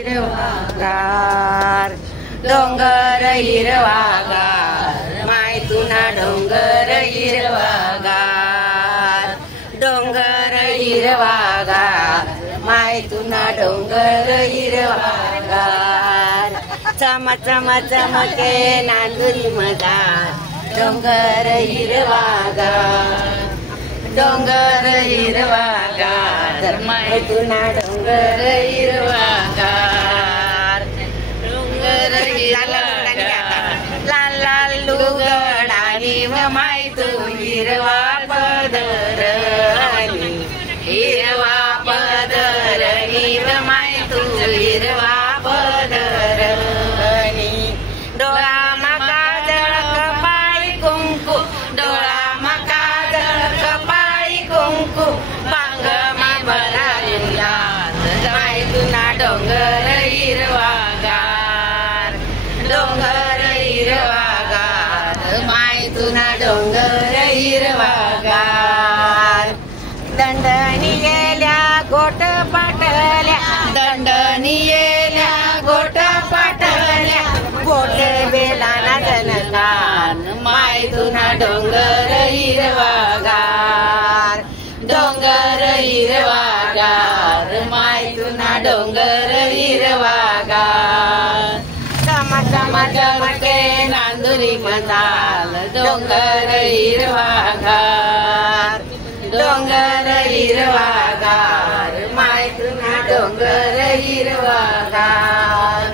हिरवागार डोंगर हिरवागार माय तुना डोंगर हिरवागार डोंगर हिरवागार माय तुना डोंगर हिरवागार चम चम चमके नांदुरी मजार डोंगर हिरवागार डोंगर हिरवागार माय तुना डोंगर हिरवागार डोंगर हिरवागार लाल लाल लुगडानी माय तू हिरवा पदरनी हिरवा पदरनी माय तू हिरवा पदरनी डोळा मका जळक पाय कुंकू डोळा मका जळक पाय कुंकू पांग मायला माय तुना डोंगर हिरवागार डोंगर हिरवागार माय तुना डोंगर हिरवागार दंडनी गेल्या गोट पाटल्या दंडनी गेल्या गोट पाटल्या गोट बेलाना जनकान माय तुना डोंगर हिरवागार डोंगर हिरवागार माय तुना डोंगर हिरवागार चम चम चमके नांदुरी मदाल डोंगर हिरवागार डोंगर हिरवागार माय तुना डोंगर हिरवागार